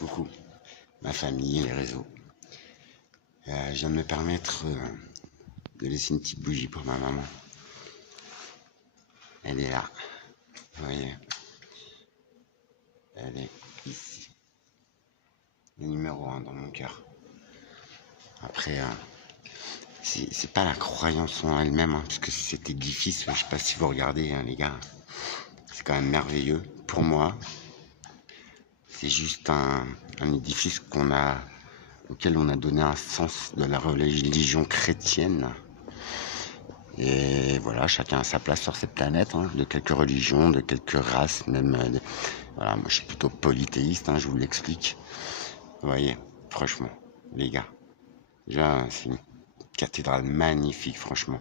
beaucoup. Ma famille, les réseaux. Je viens de me permettre de laisser une petite bougie pour ma maman. Elle est là. Vous voyez. Elle est ici. Le numéro 1 dans mon cœur. Après, c'est pas la croyance en elle-même, hein, parce que cet édifice, je sais pas si vous regardez, hein, les gars, c'est quand même merveilleux. Pour moi, c'est juste un édifice auquel on a donné un sens de la religion chrétienne. Et voilà, chacun a sa place sur cette planète, hein, de quelques religions, de quelques races, même. Voilà, moi je suis plutôt polythéiste, hein, je vous l'explique. Vous voyez, franchement, les gars, déjà c'est une cathédrale magnifique, franchement.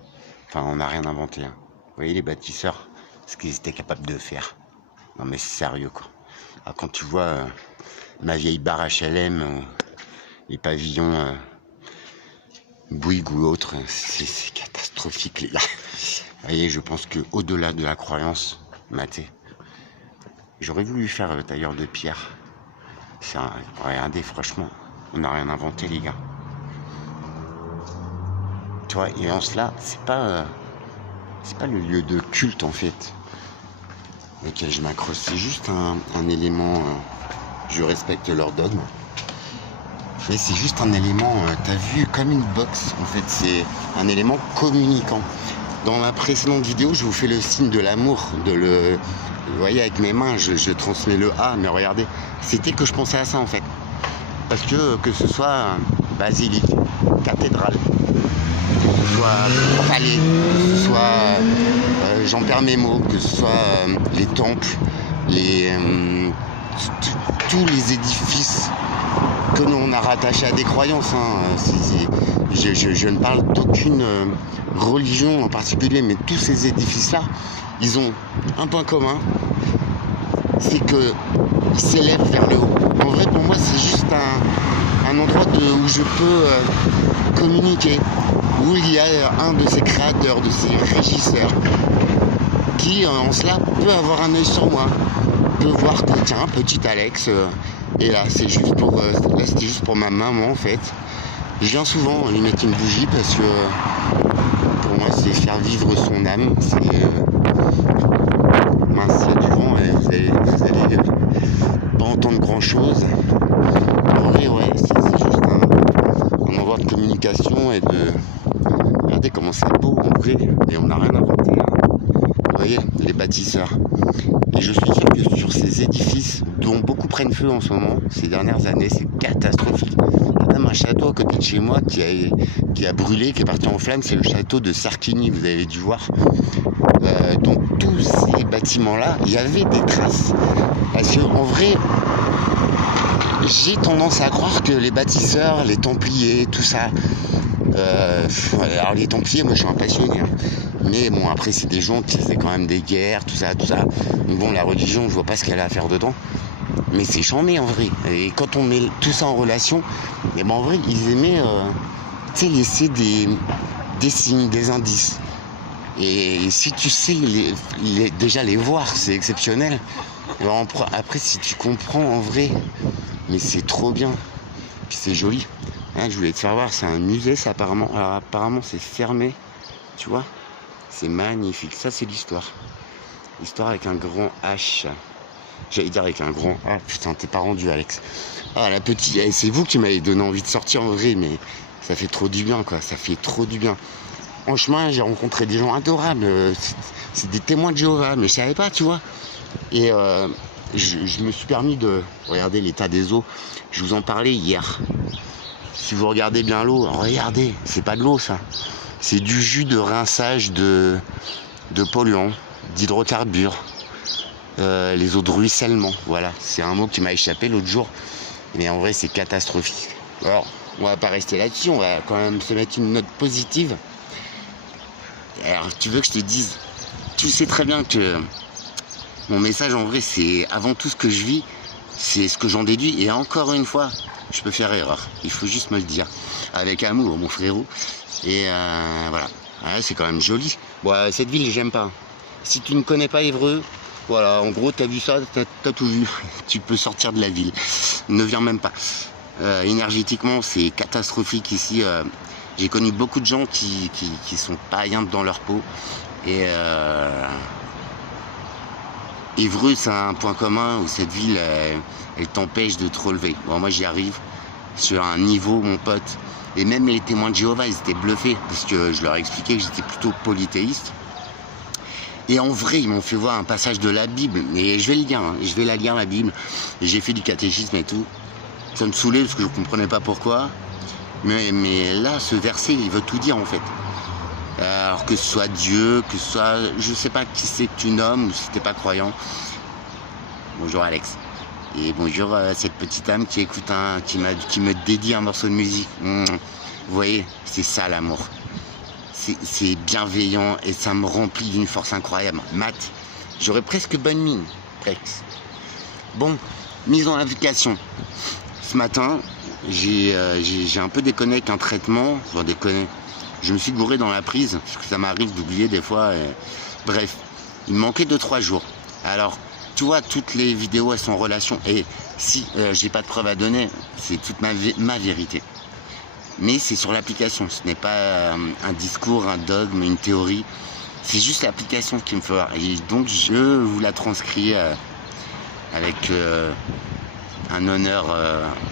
Enfin, on n'a rien inventé. Hein. Vous voyez les bâtisseurs, ce qu'ils étaient capables de faire. Non mais c'est sérieux quoi. Alors, quand tu vois ma vieille barre HLM, les pavillons Bouygues ou autres, c'est catastrophique les gars. Vous voyez, je pense que au-delà de la croyance, maté, j'aurais voulu faire tailleur de pierre. Regardez, franchement, on n'a rien inventé les gars. Tu vois, et en cela, c'est pas le lieu de culte en fait auquel je m'accroche, c'est juste un élément, je respecte leur dogme, mais c'est juste un élément, t'as vu, comme une box, en fait, c'est un élément communicant. Dans ma précédente vidéo, je vous fais le signe de l'amour, vous voyez, avec mes mains, je transmets le A, mais regardez, c'était que je pensais à ça en fait. Parce que ce soit basilique, cathédrale, que ce soit palais, que ce soit, j'en perds mes mots, que ce soit les temples, tous les édifices que l'on a rattachés à des croyances. Hein. Je ne parle d'aucune religion en particulier, mais tous ces édifices-là, ils ont un point commun, c'est qu'ils s'élèvent vers le haut. En vrai, pour moi, c'est juste un endroit où je peux communiquer, où il y a un de ces créateurs, de ces régisseurs, qui, en cela, peut avoir un œil sur moi, peut voir que, tiens, petit Alex, et là, c'était juste pour ma maman, en fait. Je viens souvent lui mettre une bougie, parce que, pour moi, c'est faire vivre son âme, mince, il y a du vent, vous allez pas entendre grand chose. En vrai, ouais, c'est juste un endroit de communication et de. Regardez comment c'est beau en vrai, et on n'a rien inventé. Hein. Vous voyez, les bâtisseurs. Et je suis sûr que sur ces édifices, dont beaucoup prennent feu en ce moment, ces dernières années, c'est catastrophique. Il y a même un château à côté de chez moi qui a brûlé, qui est parti en flammes, c'est le château de Sarquigny, vous avez dû voir. Donc tous ces bâtiments-là, il y avait des traces. Parce qu'en vrai, j'ai tendance à croire que les bâtisseurs, les templiers, tout ça, alors les templiers, moi je suis un passionné, hein. Mais bon, après c'est des gens qui faisaient quand même des guerres, tout ça. Donc bon, la religion, je vois pas ce qu'elle a à faire dedans, mais c'est chambé en vrai. Et quand on met tout ça en relation, et ben en vrai, ils aimaient laisser des signes, des indices. Et si tu sais déjà les voir, c'est exceptionnel. Et ben, après, si tu comprends en vrai, mais c'est trop bien. Puis c'est joli. Hein, je voulais te faire voir, c'est un musée ça apparemment. Alors apparemment c'est fermé, tu vois. C'est magnifique. Ça c'est l'histoire. L'histoire avec un grand H. J'allais dire avec un grand A. Putain, t'es pas rendu Alex. Ah la petite, c'est vous qui m'avez donné envie de sortir en vrai, mais ça fait trop du bien quoi. Ça fait trop du bien. En chemin, j'ai rencontré des gens adorables. C'est des témoins de Jéhovah, mais je savais pas, tu vois. Et je me suis permis de regarder l'état des eaux. Je vous en parlais hier. Si vous regardez bien l'eau, regardez, c'est pas de l'eau ça. C'est du jus de rinçage de polluants, d'hydrocarbures, les eaux de ruissellement. Voilà, c'est un mot qui m'a échappé l'autre jour. Mais en vrai, c'est catastrophique. Alors, on va pas rester là-dessus, on va quand même se mettre une note positive. Alors, tu veux que je te dise, tu sais très bien que mon message en vrai, c'est avant tout ce que je vis, c'est ce que j'en déduis. Et encore une fois, je peux faire erreur. Il faut juste me le dire. Avec amour, mon frérot. Et voilà. Ouais, c'est quand même joli. Bon, cette ville, j'aime pas. Si tu ne connais pas Évreux, Voilà, en gros, t'as vu ça, t'as tout vu. Tu peux sortir de la ville. Ne viens même pas. Énergétiquement, c'est catastrophique ici. J'ai connu beaucoup de gens qui sont pas bien dans leur peau. Et Évreux, c'est un point commun où cette ville, elle t'empêche de te relever. Bon, moi, j'y arrive sur un niveau, mon pote. Et même les témoins de Jéhovah, ils étaient bluffés. Parce que je leur ai expliqué que j'étais plutôt polythéiste. Et en vrai, ils m'ont fait voir un passage de la Bible. Et je vais le lire, hein. Je vais la lire, la Bible. J'ai fait du catéchisme et tout. Ça me saoulait parce que je ne comprenais pas pourquoi. Mais là, ce verset, il veut tout dire en fait. Alors que ce soit Dieu, que ce soit... Je sais pas qui c'est que tu nommes ou si t'es pas croyant. Bonjour Alex. Et bonjour cette petite âme qui écoute qui me dédie un morceau de musique. Vous voyez, c'est ça l'amour. C'est bienveillant et ça me remplit d'une force incroyable. Matt, j'aurais presque bonne mine. Presque. Bon, mise en application. Ce matin, j'ai un peu déconné avec un traitement. Enfin, déconné. Je me suis gouré dans la prise, parce que ça m'arrive d'oublier des fois. Bref, il me manquait 2-3 jours. Alors, tu vois, toutes les vidéos, elles sont en relation. Et si j'ai pas de preuve à donner, c'est toute ma vérité. Mais c'est sur l'application. Ce n'est pas un discours, un dogme, une théorie. C'est juste l'application qui me fait voir. Et donc, je vous la transcris avec un honneur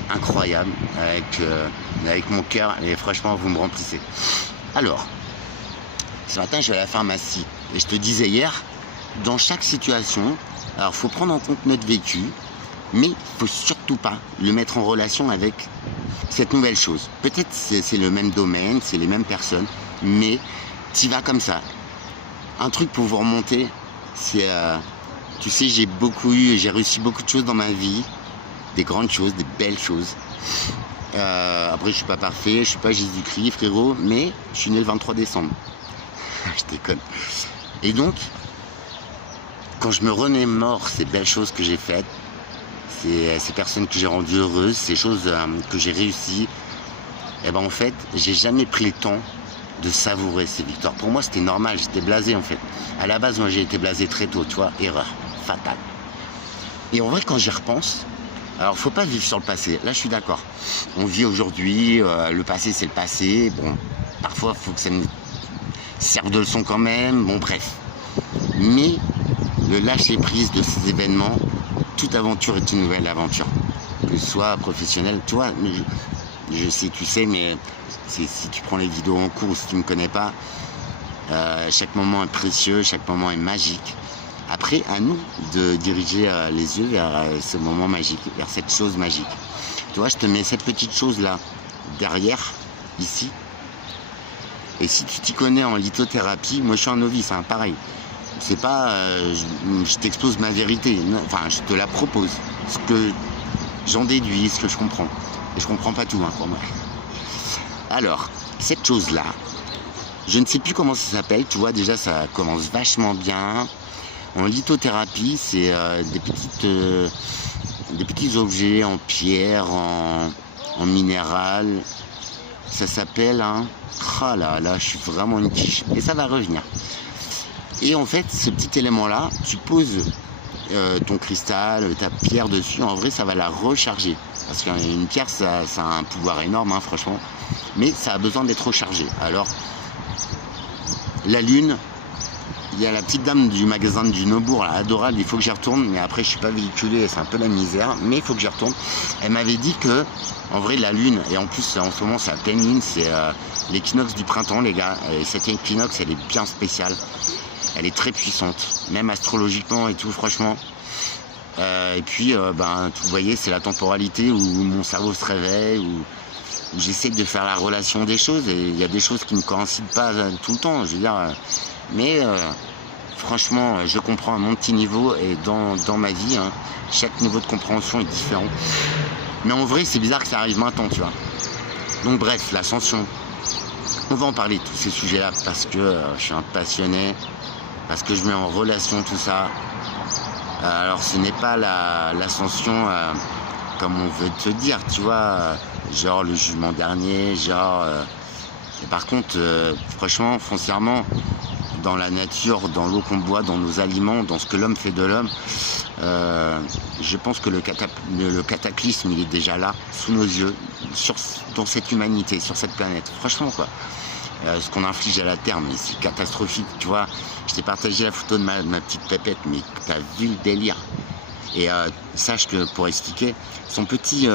incroyable, avec mon cœur. Et franchement, vous me remplissez. Alors, ce matin, je vais à la pharmacie. Et je te disais hier, dans chaque situation, alors, il faut prendre en compte notre vécu, mais il ne faut surtout pas le mettre en relation avec cette nouvelle chose. Peut-être c'est le même domaine, c'est les mêmes personnes, mais tu vas comme ça. Un truc pour vous remonter, c'est... tu sais, j'ai réussi beaucoup de choses dans ma vie, des grandes choses, des belles choses. Après, je suis pas parfait, je suis pas Jésus-Christ, frérot, mais je suis né le 23 décembre. Je déconne. Et donc, quand je me remémore ces belles choses que j'ai faites, ces personnes que j'ai rendues heureuses, ces choses que j'ai réussies, et ben en fait, j'ai jamais pris le temps de savourer ces victoires. Pour moi, c'était normal, j'étais blasé en fait. À la base, moi, j'ai été blasé très tôt, tu vois, erreur, fatale. Et en vrai, quand j'y repense, alors, faut pas vivre sur le passé. Là, je suis d'accord. On vit aujourd'hui, le passé, c'est le passé. Bon, parfois, il faut que ça nous serve de leçon quand même. Bon, bref. Mais le lâcher-prise de ces événements, toute aventure est une nouvelle aventure. Que ce soit professionnel, tu vois, je sais, tu sais, mais si tu prends les vidéos en cours ou si tu ne me connais pas, chaque moment est précieux, chaque moment est magique. Après, à nous de diriger les yeux vers ce moment magique, vers cette chose magique. Tu vois, je te mets cette petite chose-là, derrière, ici. Et si tu t'y connais en lithothérapie, moi je suis un novice, hein, pareil. C'est pas, je t'expose ma vérité, enfin, je te la propose. Ce que j'en déduis, ce que je comprends. Et je comprends pas tout, hein, pour moi. Alors, cette chose-là, je ne sais plus comment ça s'appelle, tu vois, déjà ça commence vachement bien. En lithothérapie, c'est des petits objets en pierre, en minéral. Ça s'appelle un... Ah là là, je suis vraiment une quiche. Et ça va revenir. Et en fait, ce petit élément-là, tu poses ton cristal, ta pierre dessus. En vrai, ça va la recharger. Parce qu'une pierre, ça a un pouvoir énorme, hein, franchement. Mais ça a besoin d'être rechargé. Alors, la lune... Il y a la petite dame du magasin du Neubourg, là, adorable, il faut que j'y retourne, mais après je suis pas véhiculé, c'est un peu la misère, mais il faut que j'y retourne. Elle m'avait dit que, en vrai, la lune, et en plus en ce moment c'est la pleine lune, c'est l'équinoxe du printemps, les gars, et cette équinoxe elle est bien spéciale, elle est très puissante, même astrologiquement et tout, franchement. Et puis, vous voyez, c'est la temporalité où mon cerveau se réveille, où j'essaie de faire la relation des choses, et il y a des choses qui ne coïncident pas tout le temps, je veux dire... Mais franchement, je comprends à mon petit niveau et dans ma vie, hein, chaque niveau de compréhension est différent. Mais en vrai, c'est bizarre que ça arrive maintenant, tu vois. Donc bref, l'ascension. On va en parler de tous ces sujets-là parce que je suis un passionné, parce que je mets en relation tout ça. Alors ce n'est pas l'ascension comme on veut te dire, tu vois, genre le jugement dernier, genre... Et par contre, franchement, foncièrement... dans la nature, dans l'eau qu'on boit, dans nos aliments, dans ce que l'homme fait de l'homme. Je pense que le cataclysme, il est déjà là, sous nos yeux, dans cette humanité, sur cette planète. Franchement, quoi. Ce qu'on inflige à la Terre, mais c'est catastrophique, tu vois. Je t'ai partagé la photo de ma petite pépette, mais t'as vu le délire. Et sache que, pour expliquer, son petit...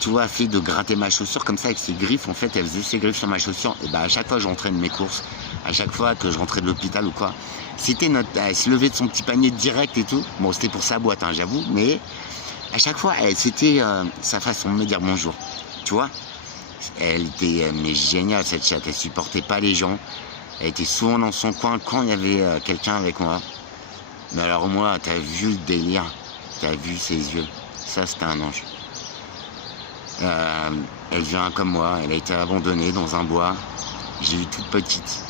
tu vois, fait de gratter ma chaussure comme ça avec ses griffes. En fait, elle faisait ses griffes sur ma chaussure. Et bah, à chaque fois que je rentrais de mes courses, à chaque fois que je rentrais de l'hôpital ou quoi, c'était elle se levait de son petit panier direct et tout. Bon, c'était pour sa boîte, hein, j'avoue, mais à chaque fois, c'était sa façon de me dire bonjour. Tu vois, elle était mais géniale, cette chatte. Elle supportait pas les gens. Elle était souvent dans son coin quand il y avait quelqu'un avec moi. Mais alors moi, t'as vu le délire, t'as vu ses yeux. Ça, c'était un ange. Elle vient comme moi, elle a été abandonnée dans un bois. J'ai eu toute petite.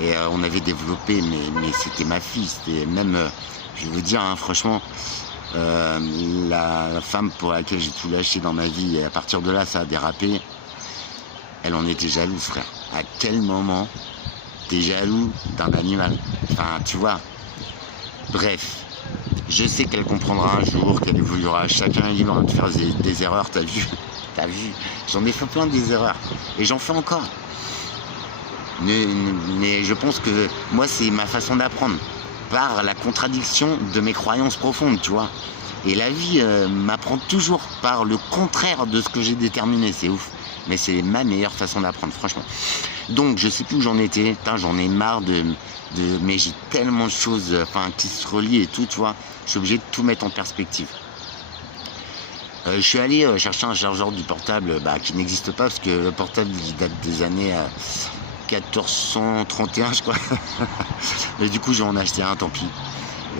Et on avait développé, mais c'était ma fille. C'était même, je vais vous dire, hein, franchement, la femme pour laquelle j'ai tout lâché dans ma vie, et à partir de là, ça a dérapé. Elle en était jalouse, frère. À quel moment t'es jaloux d'un animal? Enfin, tu vois. Bref. Je sais qu'elle comprendra un jour, qu'elle évoluera. Chacun est libre de faire des erreurs, t'as vu? T'as vu? J'en ai fait plein des erreurs. Et j'en fais encore. Mais je pense que moi, c'est ma façon d'apprendre. Par la contradiction de mes croyances profondes, tu vois. Et la vie m'apprend toujours par le contraire de ce que j'ai déterminé. C'est ouf. Mais c'est ma meilleure façon d'apprendre, franchement. Donc, je sais plus où j'en étais. Putain, j'en ai marre mais j'ai tellement de choses qui se relient et tout, tu vois. Je suis obligé de tout mettre en perspective. Je suis allé chercher un chargeur du portable qui n'existe pas parce que le portable il date des années 1431, je crois. Et du coup, je vais en acheter un, tant pis.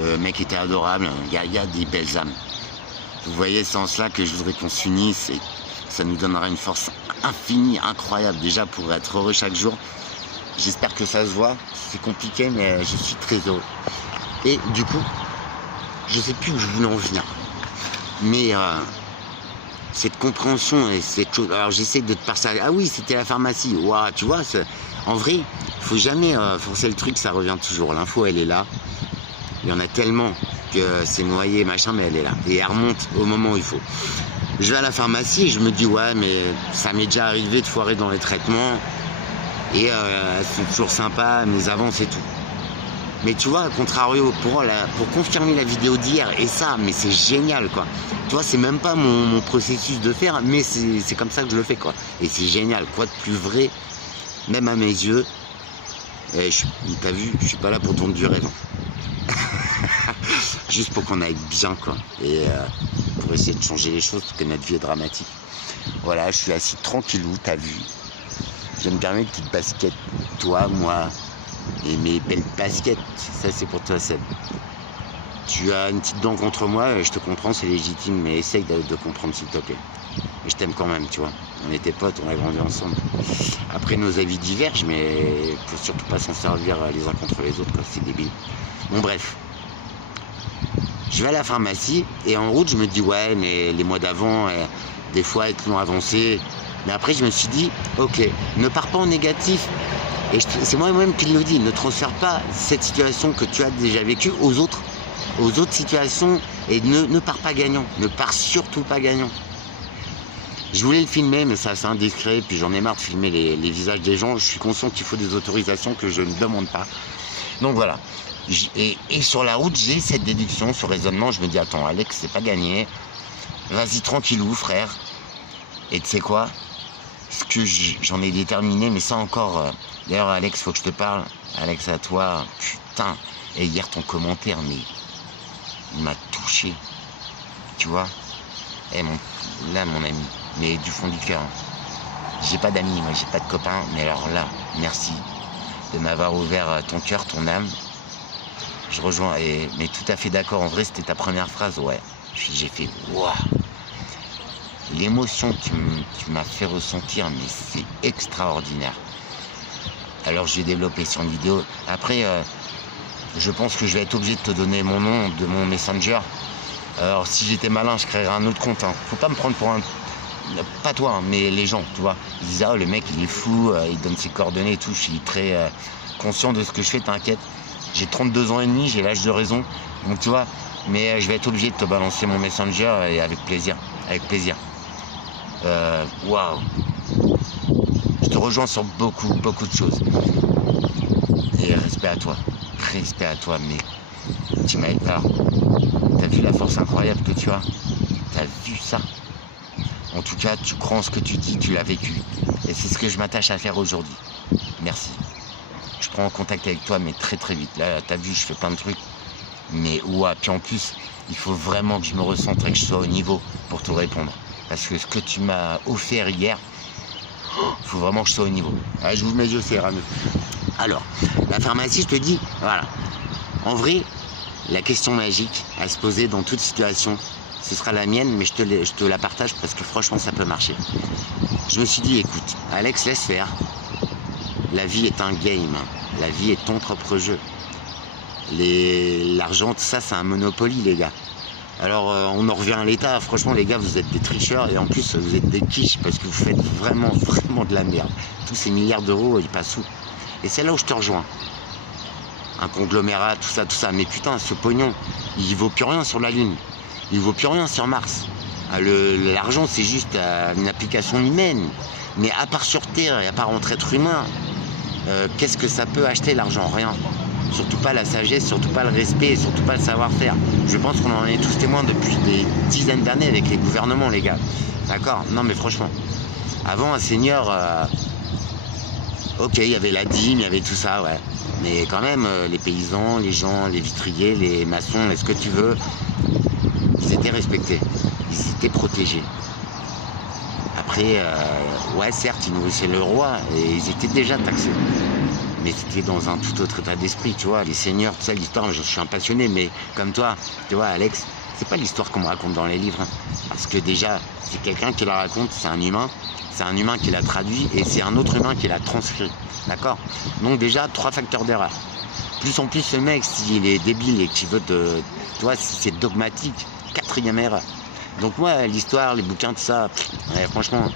Le mec était adorable. Il y a des belles âmes. Vous voyez, c'est en cela que je voudrais qu'on s'unisse et ça nous donnera une force infinie, incroyable. Déjà, pour être heureux chaque jour. J'espère que ça se voit. C'est compliqué, mais je suis très heureux. Et du coup, je sais plus où je voulais en venir. Mais cette compréhension et cette chose... Alors, j'essaie de te partager. Ah oui, c'était la pharmacie. Waouh, tu vois, en vrai, il faut jamais forcer le truc, ça revient toujours. L'info, elle est là. Il y en a tellement que c'est noyé, machin, mais elle est là. Et elle remonte au moment où il faut. Je vais à la pharmacie et je me dis, ouais, mais ça m'est déjà arrivé de foirer dans les traitements. Et elles sont toujours sympas, mes avances et tout. Mais tu vois, à contrario, pour confirmer la vidéo d'hier, et ça, mais c'est génial, quoi. Tu vois, c'est même pas mon processus de faire, mais c'est comme ça que je le fais, quoi. Et c'est génial, quoi de plus vrai, même à mes yeux. T'as vu, je suis pas là pour tourner du rêve. Juste pour qu'on aille bien, quoi. Et pour essayer de changer les choses, parce que notre vie est dramatique. Voilà, je suis assis tranquillou, t'as vu. Je me permets une petite basket, toi, moi, et mes belles baskets. Ça, c'est pour toi, Seb. Tu as une petite dent contre moi, je te comprends, c'est légitime, mais essaye de comprendre, s'il te plaît. Et je t'aime quand même, tu vois. On était potes, on a grandi ensemble. Après, nos avis divergent, mais il faut surtout pas s'en servir les uns contre les autres, quoi. C'est débile. Bon, bref. Je vais à la pharmacie, et en route, je me dis, ouais, mais les mois d'avant, des fois, ils l'ont avancé. Mais après, je me suis dit, ok, ne pars pas en négatif. Et c'est moi-même qui le dis, ne transfère pas cette situation que tu as déjà vécue aux autres situations, et ne pars pas gagnant. Ne pars surtout pas gagnant. Je voulais le filmer, mais c'est assez indiscret, puis j'en ai marre de filmer les visages des gens. Je suis conscient qu'il faut des autorisations que je ne demande pas. Donc voilà. Et sur la route, j'ai cette déduction, ce raisonnement. Je me dis, attends, Alex, c'est pas gagné. Vas-y, tranquillou, frère. Et tu sais quoi? Ce que j'en ai déterminé, mais ça encore... D'ailleurs, Alex, faut que je te parle. Alex, à toi, putain. Et hier, ton commentaire, mais... il m'a touché. Tu vois? Là, mon ami, mais du fond du cœur. J'ai pas d'amis, moi, j'ai pas de copains. Mais alors là, merci de m'avoir ouvert ton cœur, ton âme. Je rejoins, mais tout à fait d'accord. En vrai, c'était ta première phrase, ouais. J'ai fait, waouh. L'émotion que tu m'as fait ressentir, mais c'est extraordinaire. Alors, je vais développer sur une vidéo. Après, je pense que je vais être obligé de te donner mon nom de mon Messenger. Alors, si j'étais malin, je créerais un autre compte. Hein. Faut pas me prendre pour un... Pas toi, hein, mais les gens, tu vois. Ils disent, ah, le mec, il est fou, il donne ses coordonnées et tout. Je suis très conscient de ce que je fais, t'inquiète. J'ai 32 ans et demi, j'ai l'âge de raison. Donc tu vois, mais je vais être obligé de te balancer mon Messenger et avec plaisir. Avec plaisir. Waouh. Je te rejoins sur beaucoup de choses. Et respect à toi. Respect à toi, mais tu m'as là. T'as vu la force incroyable que tu as? T'as vu ça? En tout cas, tu crois en ce que tu dis, tu l'as vécu. Et c'est ce que je m'attache à faire aujourd'hui. Merci. Je prends en contact avec toi, mais très vite. Là, t'as vu, je fais plein de trucs. Mais ouais, puis en plus, il faut vraiment que je me recentre et que je sois au niveau pour te répondre. Parce que ce que tu m'as offert hier, il faut vraiment que je sois au niveau. Allez, je vous mets, je sais, Rameux. Alors, la pharmacie, je te dis, voilà. En vrai, la question magique à se poser dans toute situation, ce sera la mienne, mais je te la partage parce que franchement, ça peut marcher. Je me suis dit, écoute, Alex, laisse faire. La vie est un game. La vie est ton propre jeu. L'argent, tout ça, c'est un monopoly, les gars. Alors, on en revient à l'État. Franchement, les gars, vous êtes des tricheurs et en plus, vous êtes des quiches parce que vous faites vraiment de la merde. Tous ces milliards d'euros, ils passent où? Et c'est là où je te rejoins. Un conglomérat, tout ça. Mais putain, ce pognon, il vaut plus rien sur la Lune. Il vaut plus rien sur Mars. L'argent, c'est juste une application humaine. Mais à part sur Terre et à part entre êtres humains, qu'est-ce que ça peut acheter l'argent? Rien. Surtout pas la sagesse, surtout pas le respect, et surtout pas le savoir-faire. Je pense qu'on en est tous témoins depuis des dizaines d'années avec les gouvernements, les gars. D'accord? Non, mais franchement. Avant, un seigneur... ok, il y avait la dîme, il y avait tout ça, ouais. Mais quand même, les paysans, les gens, les vitriers, les maçons, ce que tu veux, ils étaient respectés. Ils étaient protégés. Après, ouais, certes, ils nourrissaient le roi et ils étaient déjà taxés. Mais c'était dans un tout autre état d'esprit, tu vois. Les seigneurs, tout ça, l'histoire, je suis un passionné, mais comme toi, tu vois, Alex, c'est pas l'histoire qu'on me raconte dans les livres. Hein. Parce que déjà, c'est quelqu'un qui la raconte, c'est un humain qui l'a traduit et c'est un autre humain qui l'a transcrit. D'accord? Donc déjà, 3 facteurs d'erreur. Plus en plus, ce mec, s'il est débile et qu'il veut te... Tu vois, si c'est dogmatique, 4e erreur. Donc moi, l'histoire, les bouquins, tout ça, ouais, franchement...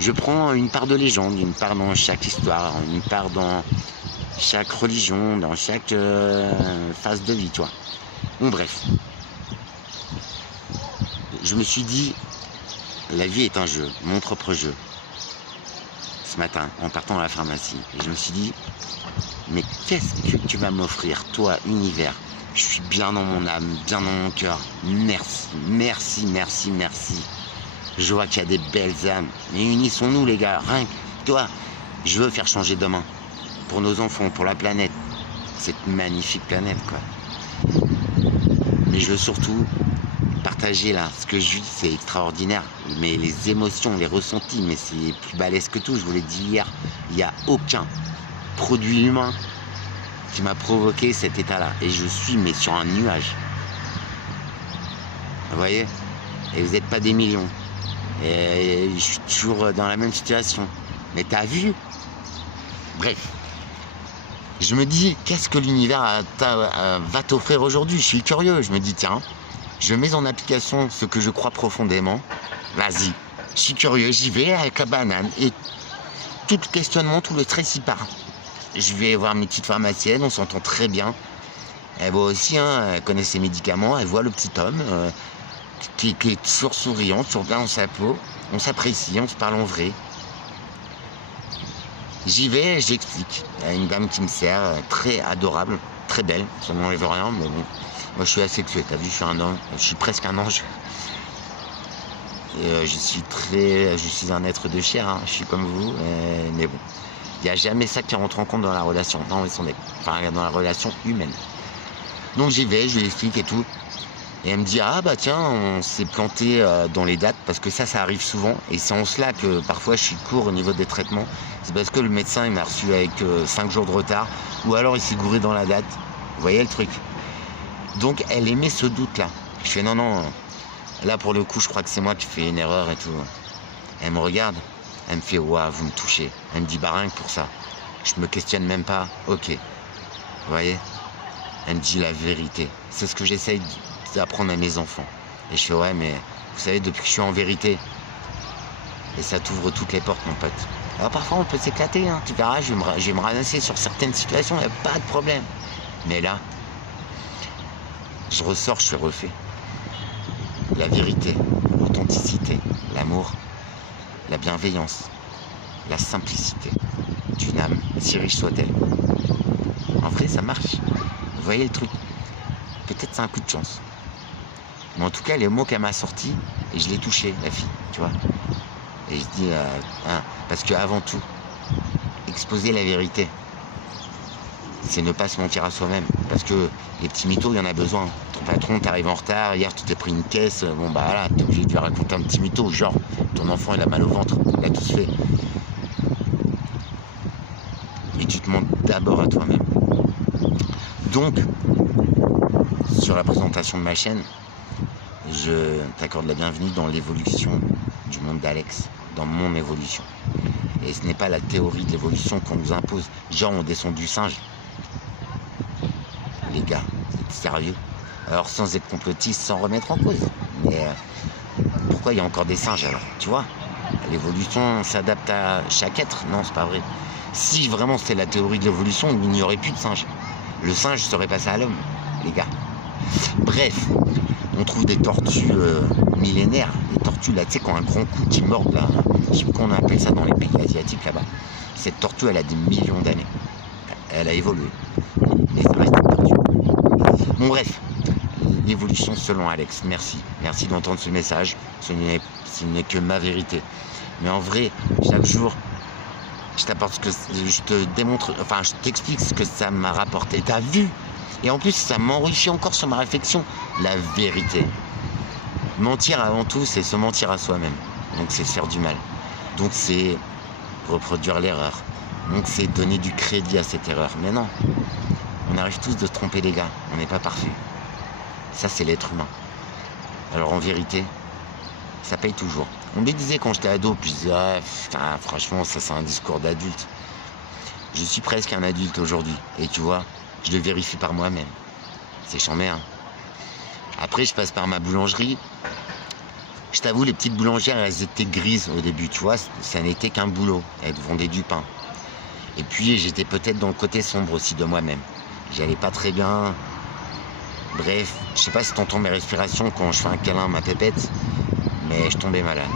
Je prends une part de légende, une part dans chaque histoire, une part dans chaque religion, dans chaque phase de vie, tu vois. Bon, bref. Je me suis dit, la vie est un jeu, mon propre jeu. Ce matin, en partant à la pharmacie, et je me suis dit, mais qu'est-ce que tu vas m'offrir, toi, univers? Je suis bien dans mon âme, bien dans mon cœur. Merci, merci, merci, merci. Je vois qu'il y a des belles âmes. Mais unissons-nous, les gars. Rien que toi, je veux faire changer demain. Pour nos enfants, pour la planète. Cette magnifique planète, quoi. Mais je veux surtout partager, là. Ce que je vis, c'est extraordinaire. Mais les émotions, les ressentis, mais c'est plus balèze que tout. Je vous l'ai dit hier. Il n'y a aucun produit humain qui m'a provoqué cet état-là. Et je suis, mais sur un nuage. Vous voyez? Et vous n'êtes pas des millions. Et je suis toujours dans la même situation. Mais t'as vu? Bref. Je me dis, qu'est-ce que l'univers va t'offrir aujourd'hui? Je suis curieux. Je me dis, tiens, je mets en application ce que je crois profondément. Vas-y. Je suis curieux. J'y vais avec la banane. Et tout le questionnement, tout le stress, il part. Je vais voir mes petites pharmaciennes. On s'entend très bien. Elle voit aussi, hein, elle connaît ses médicaments. Elle voit le petit homme. Qui est toujours souriant, toujours bien dans sa peau. On s'apprécie, on se parle en vrai. J'y vais, j'explique. Il y a une dame qui me sert, très adorable, très belle. Ça ne m'enlève rien, mais bon. Moi, je suis asexué, t'as vu, je suis un homme. Je suis presque un ange. Et, je suis un être de chair, hein. Je suis comme vous, mais bon. Il n'y a jamais ça qui rentre en compte dans la relation. Non, enfin, dans la relation humaine. Donc j'y vais, je lui explique et tout. Et elle me dit, ah bah tiens, on s'est planté dans les dates, parce que ça arrive souvent. Et c'est en cela que parfois je suis court au niveau des traitements. C'est parce que le médecin, il m'a reçu avec 5 jours de retard, ou alors il s'est gouré dans la date. Vous voyez le truc? Donc elle émet ce doute-là. Je fais, non, là pour le coup, je crois que c'est moi qui fais une erreur et tout. Elle me regarde, elle me fait, waouh, vous me touchez. Elle me dit, bah rien que pour ça. Je me questionne même pas, ok. Vous voyez? Elle me dit la vérité. C'est ce que j'essaye d'apprendre à mes enfants. Et je fais, ouais, mais vous savez, depuis que je suis en vérité, et ça t'ouvre toutes les portes, mon pote. Alors parfois on peut s'éclater, hein. Tu verras, je vais me ramasser sur certaines situations, il n'y a pas de problème. Mais là, je ressors, je fais refait. La vérité, l'authenticité, l'amour, la bienveillance, la simplicité d'une âme, si riche soit-elle. En vrai, ça marche. Vous voyez le truc? Peut-être c'est un coup de chance. Mais en tout cas, les mots qu'elle m'a sortis, et je l'ai touché, la fille, tu vois. Et je dis, parce qu'avant tout, exposer la vérité, c'est ne pas se mentir à soi-même. Parce que les petits mythos, il y en a besoin. Ton patron t'arrive en retard, hier tu t'es pris une caisse, bon bah voilà, t'es obligé de lui raconter un petit mytho, genre ton enfant il a mal au ventre, il a tout fait. Et tu te mens d'abord à toi-même. Donc, sur la présentation de ma chaîne, je t'accorde la bienvenue dans l'évolution du monde d'Alex, dans mon évolution. Et ce n'est pas la théorie de l'évolution qu'on nous impose, genre on descend du singe. Les gars, c'est sérieux? Alors sans être complotiste, sans remettre en cause. Mais pourquoi il y a encore des singes alors? Tu vois? L'évolution s'adapte à chaque être? Non, c'est pas vrai. Si vraiment c'est la théorie de l'évolution, il n'y aurait plus de singes. Le singe serait passé à l'homme, les gars. Bref, on trouve des tortues millénaires, des tortues là, tu sais, qui ont un grand cou qui mordent là. Je sais plus comment on appelle ça dans les pays asiatiques là-bas. Cette tortue, elle a des millions d'années. Elle a évolué. Mais ça reste une tortue. Bon bref, l'évolution selon Alex. Merci. Merci d'entendre ce message. Ce n'est que ma vérité. Mais en vrai, chaque jour, je t'apporte ce que je te démontre, enfin je t'explique ce que ça m'a rapporté. T'as vu? Et en plus, ça m'enrichit encore sur ma réflexion. La vérité. Mentir avant tout, c'est se mentir à soi-même. Donc c'est se faire du mal. Donc c'est reproduire l'erreur. Donc c'est donner du crédit à cette erreur. Mais non. On arrive tous de se tromper, les gars. On n'est pas parfait. Ça, c'est l'être humain. Alors en vérité, ça paye toujours. On me disait quand j'étais ado, puis je disais, ah, putain, franchement, ça c'est un discours d'adulte. Je suis presque un adulte aujourd'hui. Et tu vois, je le vérifie par moi-même. C'est chambé, hein. Après, je passe par ma boulangerie. Je t'avoue, les petites boulangères, elles étaient grises au début, tu vois. Ça n'était qu'un boulot. Elles vendaient du pain. Et puis, j'étais peut-être dans le côté sombre aussi de moi-même. J'allais pas très bien. Bref, je sais pas si t'entends mes respirations quand je fais un câlin à ma pépette, mais je tombais malade.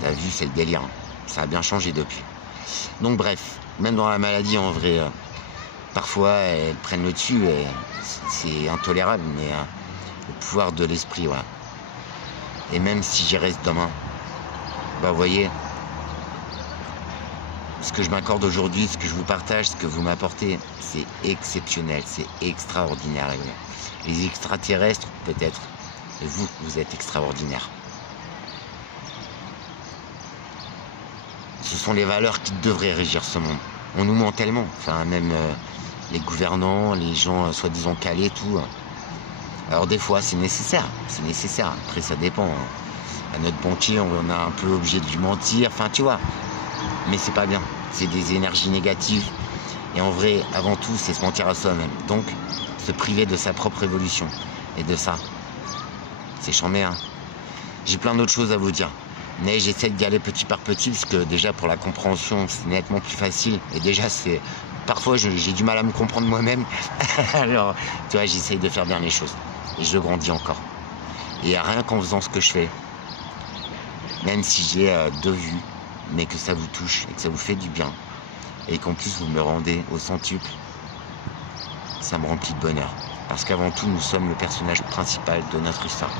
T'as vu, c'est le délire. Ça a bien changé depuis. Donc bref, même dans la maladie, en vrai, parfois, elles prennent le dessus et c'est intolérable, mais le pouvoir de l'esprit, voilà. Et même si j'y reste demain, bah vous voyez, ce que je m'accorde aujourd'hui, ce que je vous partage, ce que vous m'apportez, c'est exceptionnel, c'est extraordinaire, les gars. Les extraterrestres, peut-être, et vous, vous êtes extraordinaires. Ce sont les valeurs qui devraient régir ce monde. On nous ment tellement, enfin même les gouvernants, les gens soi-disant calés, tout. Alors des fois, c'est nécessaire. Après, ça dépend. À notre banquier, on est un peu obligé de lui mentir. Enfin, tu vois. Mais c'est pas bien. C'est des énergies négatives. Et en vrai, avant tout, c'est se mentir à soi-même. Donc, se priver de sa propre évolution. Et de ça. C'est chambé, hein. J'ai plein d'autres choses à vous dire. Mais j'essaie d'y aller petit par petit, parce que déjà, pour la compréhension, c'est nettement plus facile. Et déjà, c'est... Parfois, j'ai du mal à me comprendre moi-même. Alors, tu vois, j'essaye de faire bien les choses. Et je grandis encore. Et rien qu'en faisant ce que je fais, même si j'ai 2 vues, mais que ça vous touche et que ça vous fait du bien, et qu'en plus vous me rendez au centuple, ça me remplit de bonheur. Parce qu'avant tout, nous sommes le personnage principal de notre histoire.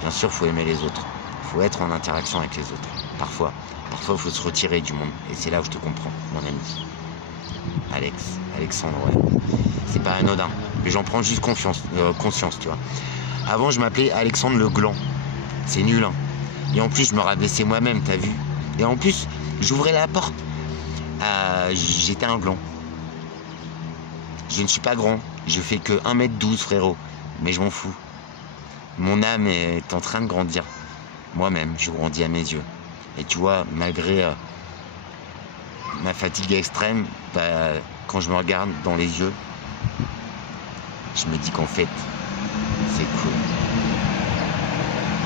Bien sûr, il faut aimer les autres. Il faut être en interaction avec les autres. Parfois, il faut se retirer du monde. Et c'est là où je te comprends, mon ami. Alexandre, ouais. C'est pas anodin. Mais j'en prends juste conscience, tu vois. Avant, je m'appelais Alexandre le Gland. C'est nul, hein. Et en plus, je me rabaissais moi-même, t'as vu. Et en plus, j'ouvrais la porte. J'étais un gland. Je ne suis pas grand. Je fais que 1m12, frérot. Mais je m'en fous. Mon âme est en train de grandir. Moi-même, je grandis à mes yeux. Et tu vois, malgré ma fatigue extrême, bah, quand je me regarde dans les yeux, je me dis qu'en fait, c'est cool.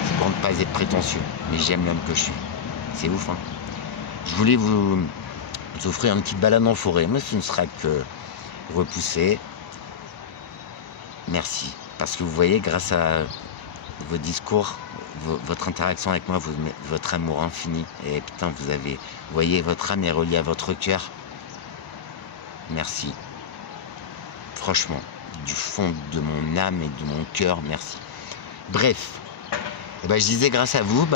C'est pour ne pas être prétentieux, mais j'aime l'homme que je suis. C'est ouf, hein. je voulais vous offrir une petite balade en forêt, mais ce ne sera que repoussé. Merci. Parce que vous voyez, grâce à vos discours, votre interaction avec moi, votre amour infini, et putain, vous voyez, votre âme est reliée à votre cœur. Merci. Franchement, du fond de mon âme et de mon cœur, merci. Bref, je disais grâce à vous,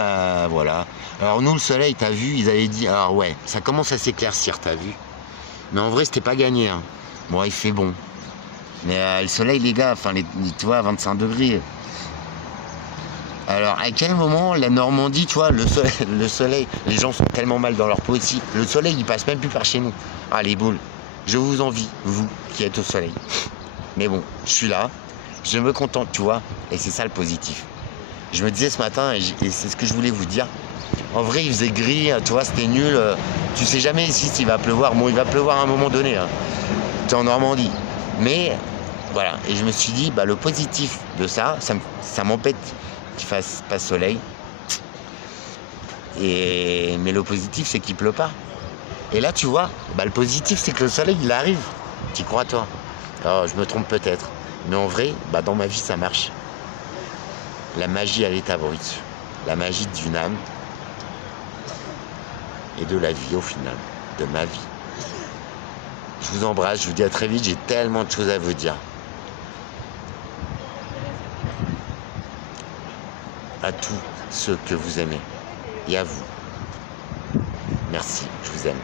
voilà. Alors nous, le soleil, t'as vu, ils avaient dit, alors ouais, ça commence à s'éclaircir, t'as vu. Mais en vrai, c'était pas gagné. Hein. Bon, il fait bon. Mais le soleil, les gars, tu vois, 25 degrés. Alors, à quel moment la Normandie, tu vois, le soleil, les gens sont tellement mal dans leur peau aussi. Le soleil, il passe même plus par chez nous. Ah, les boules. Je vous envie, vous qui êtes au soleil. Mais bon, je suis là, je me contente, tu vois, et c'est ça le positif. Je me disais ce matin, et c'est ce que je voulais vous dire, en vrai, il faisait gris, tu vois, c'était nul. Tu sais jamais ici s'il va pleuvoir. Bon, il va pleuvoir à un moment donné. Hein. Tu es en Normandie. Mais, voilà, et je me suis dit, le positif de ça m'embête qu'il fasse pas soleil. Mais le positif, c'est qu'il pleut pas. Et là, tu vois, le positif, c'est que le soleil, il arrive. T'y crois, toi? Alors, je me trompe peut-être. Mais en vrai, dans ma vie, ça marche. La magie à l'état brut. La magie d'une âme. Et de la vie, au final. De ma vie. Je vous embrasse, je vous dis à très vite. J'ai tellement de choses à vous dire. À tous ceux que vous aimez. Et à vous. Merci, je vous aime.